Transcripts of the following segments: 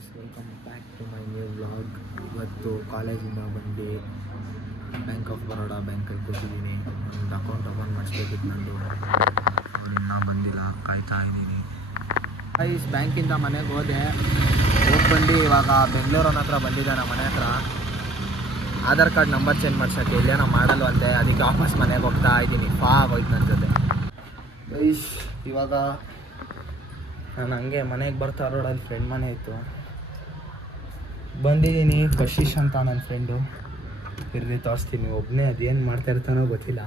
Guys, welcome back to my new vlog. ಇವತ್ತು ಕಾಲೇಜಿಂದ ಬಂದು ಬ್ಯಾಂಕ್ ಆಫ್ ಬರೋಡಾ ಬ್ಯಾಂಕಲ್ಲಿ ಕೂತಿದ್ದೀನಿ. ಒಂದು ಅಕೌಂಟ್ ಓಪನ್ ಮಾಡಿಸ್ಬೇಕಿತ್ತು ನಂದು. ಇನ್ನೂ ಬಂದಿಲ್ಲ, ಕಾಯ್ತಾ ಇದ್ದೀನಿ. ಗೈಸ್, ಬ್ಯಾಂಕಿಂದ ಮನೆಗೆ ಹೋಗಿ ಬಂದು ಇವಾಗ ಬೆಂಗಳೂರನ್ನ ಹತ್ರ ಬಂದಿದ್ದೆ. ನಮ್ಮ ಮನೆ ಹತ್ರ ಆಧಾರ್ ಕಾರ್ಡ್ ನಂಬರ್ ಚೇಂಜ್ ಮಾಡ್ಸೋಕ್ಕೆ ಇಲ್ಲೇನೋ ಮಾಡಲ್ವಂತೆ, ಅದಕ್ಕೆ ವಾಪಸ್ ಮನೆಗೆ ಹೋಗ್ತಾ ಇದ್ದೀನಿ. ಹೋಯ್ತು ನನ್ನ ಜೊತೆ. ಗೈಸ್, ಇವಾಗ ನಾನು ಹಂಗೆ ಮನೆಗೆ ಬರ್ತಾ ರೋಡಲ್ಲಿ ಫ್ರೆಂಡ್ ಮನೆ ಇತ್ತು, ಬಂದಿದ್ದೀನಿ. ಕಶಿಶ್ ಅಂತ ನನ್ನ ಫ್ರೆಂಡು. ಇರ್ರಿ ತೋರಿಸ್ತೀನಿ. ಒಬ್ಬನೇ ಅದೇನು ಮಾಡ್ತಾ ಇರ್ತಾನೋ ಗೊತ್ತಿಲ್ಲ.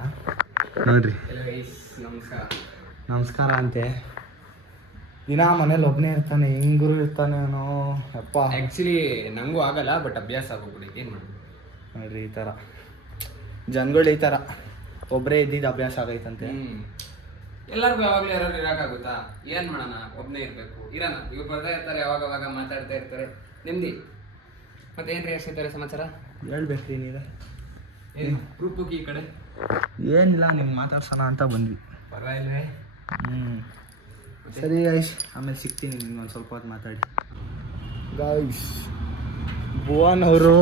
ನೋಡ್ರಿ, ನಮಸ್ಕಾರ ಅಂತೆ. ದಿನ ಮನೇಲಿ ಒಬ್ಬನೇ ಇರ್ತಾನೆ, ಹಿಂಗರು ಇರ್ತಾನೆ ಅವನು. ಅಪ್ಪ ಆ್ಯಕ್ಚುಲಿ ನನಗೂ ಆಗಲ್ಲ, ಬಟ್ ಅಭ್ಯಾಸ ಆಗೋಗ್ಬಿಡಿ. ಏನು ಮಾಡೋದು ನೋಡ್ರಿ, ಈ ಥರ ಜನಗಳು ಈ ಥರ ಒಬ್ಬರೇ ಇದ್ದಿದ್ದು ಅಭ್ಯಾಸ ಆಗೈತಂತೆ. ಎಲ್ಲರಿಗೂ ಯಾವಾಗಲೂ ಯಾರು ಇರೋಕ್ಕಾಗುತ್ತಾ? ಏನು ಮಾಡೋಣ, ಒಬ್ಬನೇ ಇರಬೇಕು. ಇರೋಣ, ಇವ್ರು ಬರ್ತಾ ಇರ್ತಾರೆ, ಯಾವಾಗ ಮಾತಾಡ್ತಾ ಇರ್ತಾರೆ, ನೆಮ್ಮದಿ. ಮತ್ತೆ ಏನು ರೀ ಹೇಳ್ತಾರೆ ಸಮಾಚಾರ? ಹೇಳ್ಬೇಕ್ರಿ ನೀವೇ. ಏನು ಗ್ರೂಪ್ ಈ ಕಡೆ ಏನಿಲ್ಲ, ನಿಮ್ಗೆ ಮಾತಾಡ್ಸೋಣ ಅಂತ ಬಂದ್ವಿ. ಪರವಾಗಿಲ್ಲ. ಸರಿ ಗೈಸ್, ಆಮೇಲೆ ಸಿಗ್ತೀನಿ ನಿಮ್ಗೆ. ಒಂದು ಸ್ವಲ್ಪ ಹೊತ್ತು ಮಾತಾಡಿ. ಗೈಸ್, ಭುವನ್ ಅವರು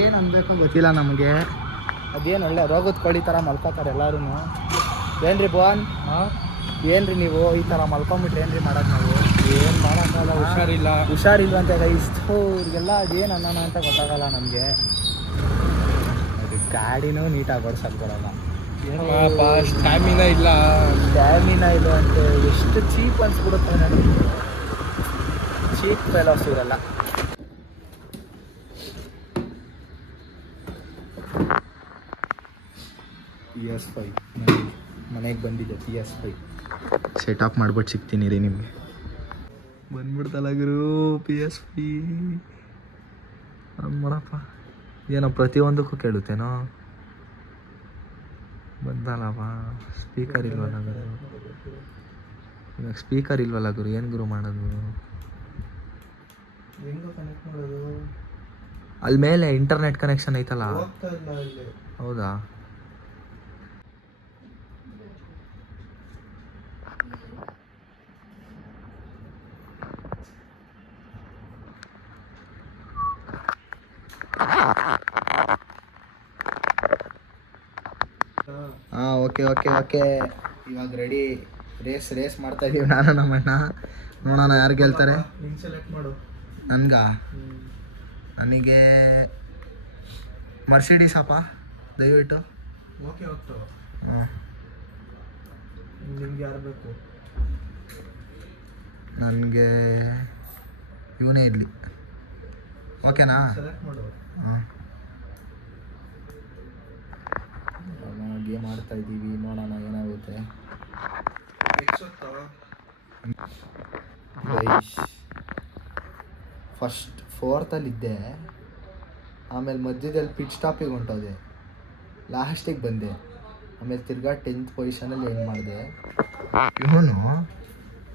ಏನು ಅನ್ಬೇಕೋ ಗೊತ್ತಿಲ್ಲ ನಮಗೆ. ಅದೇನು ಒಳ್ಳೆ ರೋಗದ ಕೋಳಿ ಥರ ಮಲ್ಕೋತಾರೆ ಎಲ್ಲರೂ. ಏನ್ರಿ ಭುವನ್, ಏನ್ರಿ ನೀವು ಈ ಥರ ಮಲ್ಕೊಂಬಿಟ್ರಿ? ಏನ್ರಿ ಮಾಡೋದು ನಾವು? ಏನು ಮಾಡೋಕ್ಕಲ್ಲ, ಹುಷಾರಿಲ್ವಂತೆ ಗೈಸ್. ಇವ್ರಿಗೆಲ್ಲ ಅದೇನು ಅನ್ನೋಣ ಅಂತ ಗೊತ್ತಾಗಲ್ಲ ನಮಗೆ. ಗಾಡಿನೂ ನೀಟಾಗಿ ಓಡಿಸೋದು ಬರೋಲ್ಲ. ಸ್ಟ್ಯಾಮಿನಾ ಇಲ್ಲ ಅಂತೆ. ಎಷ್ಟು ಚೀಪ್ ಅನ್ಸ್ಬಿಡುತ್ತೆ ನನಗೆ. ಚೀಪ್ ಫೆಲೋಸ್ ಇರಲ್ಲ. PS5 ಮನೆಗೆ ಬಂದಿದ್ದೆ. PS5 ಸೆಟಪ್ ಮಾಡ್ಬಿಟ್ಟು ಸಿಗ್ತೀನಿ ರೀ ನಿಮಗೆ. ಬಂದ್ಬಿಡ್ತಲ್ಲ ಗುರು PS5. ಮರಪ್ಪ, ಏನೋ ಪ್ರತಿಯೊಂದಕ್ಕೂ ಕೇಳುತ್ತೇನೋ. ಬಂದಲ್ಲವ. ಸ್ಪೀಕರ್ ಇಲ್ವಲ್ಲ ಗುರು. ಇವಾಗ ಸ್ಪೀಕರ್ ಇಲ್ವಲ್ಲ ಗುರು, ಏನು ಗುರು ಮಾಡೋದು? ಹೆಂಗೆ ಕನೆಕ್ಟ್ ಮಾಡೋದು? ಅಲ್ಲಿ ಮೇಲೆ ಇಂಟರ್ನೆಟ್ ಕನೆಕ್ಷನ್ ಐತಲ್ಲ. ಹೌದಾ? ಹಾಂ, ಓಕೆ. ಇವಾಗ ರೆಡಿ. ರೇಸ್ ಮಾಡ್ತಾ ಇದೀವಿ ನಾನು ನಮ್ಮಣ್ಣ. ನೋಡೋಣ ಯಾರು ಗೆಲ್ತಾರೆ. ಸೆಲೆಕ್ಟ್ ಮಾಡು. ನನಗೆ ಮರ್ಸಿಡೀಸ್ ಅಪ್ಪ ದಯವಿಟ್ಟು. ಓಕೆ. ಹಾಂ, ನಿಮ್ಗೆ ಯಾರು ಬೇಕು? ನನಗೆ ಇವನೇ ಇರಲಿ. ಓಕೆನಾ? ಸೆಲೆಕ್ಟ್ ಮಾಡು. ಹಾಂ, ಗೇಮ್ ಆಡ್ತಾ ಇದ್ದೀವಿ. ನೋಡೋಣ ಏನಾಗುತ್ತೆ. ಫಸ್ಟ್ 4th ಆಮೇಲೆ ಮಧ್ಯದಲ್ಲಿ ಪಿಟ್ ಸ್ಟಾಪಿಗೆ ಹೊಂಟೋದೆ. ಲಾಸ್ಟಿಗೆ ಬಂದೆ. ಆಮೇಲೆ ತಿರ್ಗಾ 10th ಪೊಸಿಷನಲ್ಲಿ ಏನು ಮಾಡಿದೆ. ಇವನು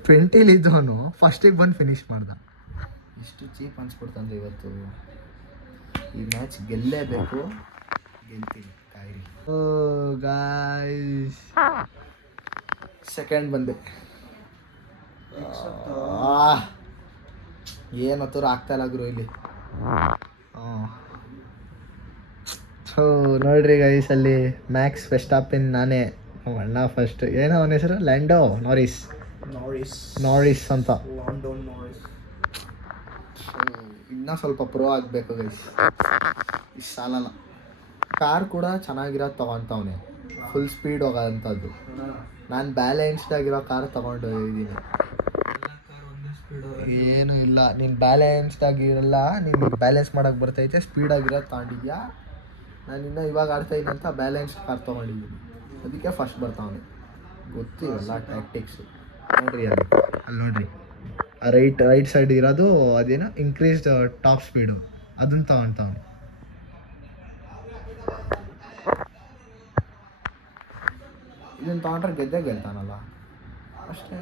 20liದ್ದವನು ಫಸ್ಟಿಗೆ ಬಂದು ಫಿನಿಷ್ ಮಾಡ್ದ. ಇಷ್ಟು ಚೀಪ್ ಅನ್ಸ್ಬಿಡ್ತಂದ್ರೆ ಇವತ್ತು ಈ ಮ್ಯಾಚ್ ಗೆಲ್ಲೇಬೇಕು. ಗೆಲ್ತೀನಿ, ಕಾಯಿರಿ. ಓ ಗಾಯ್ಸ್, ಸೆಕೆಂಡ್ ಬಂದೆ. ಏನು ಹತ್ತಿರ ಆಗ್ತಾಯಿಲ್ಲ ಗುರು ಇಲ್ಲಿ. ನೋಡ್ರಿ ಗೈಸ್, ಅಲ್ಲಿ ಮ್ಯಾಕ್ಸ್ ಫೆಸ್ಟಾಪಿನ್ ನಾನೇ. ಅಣ್ಣ ಫಸ್ಟ್. ಏನೋ ಅವನ ಹೆಸರು? ಲ್ಯಾಂಡೋ ನಾರಿಸ್ ಅಂತ. ಇನ್ನೂ ಸ್ವಲ್ಪ ಪ್ರೋ ಆಗಬೇಕು ಗೈಸ್. ಇಷ್ಟು ಸಾಲಲ್ಲ. ಕಾರ್ ಕೂಡ ಚೆನ್ನಾಗಿರೋದು ತೊಗೊತವನೆ, ಫುಲ್ ಸ್ಪೀಡ್ ಹೋಗೋಂಥದ್ದು. ನಾನು ಬ್ಯಾಲೆನ್ಸ್ಡ್ ಆಗಿರೋ ಕಾರ್ ತೊಗೊಂಡಿದ್ದೀನಿ. ಏನೂ ಇಲ್ಲ, ನೀನು ಬ್ಯಾಲೆನ್ಸ್ಡ್ ಆಗಿರಲ್ಲ. ನೀನು ಬ್ಯಾಲೆನ್ಸ್ ಮಾಡೋಕ್ಕೆ ಬರ್ತೈತೆ, ಸ್ಪೀಡಾಗಿರೋದು ತಗೊಂಡಿದ್ಯಾ. ನಾನು ಇನ್ನೂ ಇವಾಗ ಆಡ್ತಾಯಿದ್ದೀನಿ ಅಂತ ಬ್ಯಾಲೆನ್ಸ್ಡ್ ಕಾರ್ ತೊಗೊಂಡಿದ್ದೀನಿ, ಅದಕ್ಕೆ ಫಸ್ಟ್ ಬರ್ತಾವನೆ. ಗೊತ್ತಿರಲ್ಲ ಟ್ಯಾಕ್ಟಿಕ್ಸು. ನೋಡಿರಿ ಅಲ್ಲಿ ನೋಡಿರಿ, ಆ ರೈಟ್ ಸೈಡ್ ಇರೋದು ಅದೇನೋ ಇನ್ಕ್ರೀಸ್ಡ್ ಟಾಪ್ ಸ್ಪೀಡು, ಅದನ್ನು ತೊಗೊತಾವನೆ. ಇದನ್ನು ತೊಗೊಂಡ್ರೆ ಗೆಲ್ತಾನಲ್ಲ ಅಷ್ಟೇ.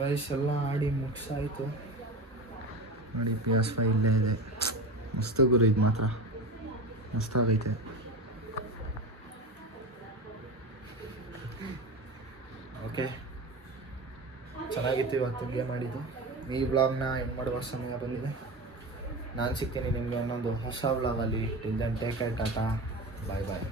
ವಯಸ್ಸೆಲ್ಲ ಆಡಿ ಮುಗಿಸಾಯಿತು ನೋಡಿ. PS5 ಇಲ್ಲೇ ಇದೆ. ಮಸ್ತು ಗುರು, ಇದು ಮಾತ್ರ ಮಸ್ತಾಗೈತೆ. ಓಕೆ, ಚೆನ್ನಾಗಿತ್ತು ಇವತ್ತು ಗೇಮ್ ಆಡಿದ್ದು. ಈ ವ್ಲಾಗ್ನ ಎಂಡ್ ಮಾಡುವ ಸಮಯ ಬಂದಿದೆ. ನಾನು ಸಿಗ್ತೀನಿ ನಿಮಗೆ ಇನ್ನೊಂದು ಹೊಸ ವ್ಲಾಗಲ್ಲಿ. Till then take care, tata, bye ಬಾಯ್.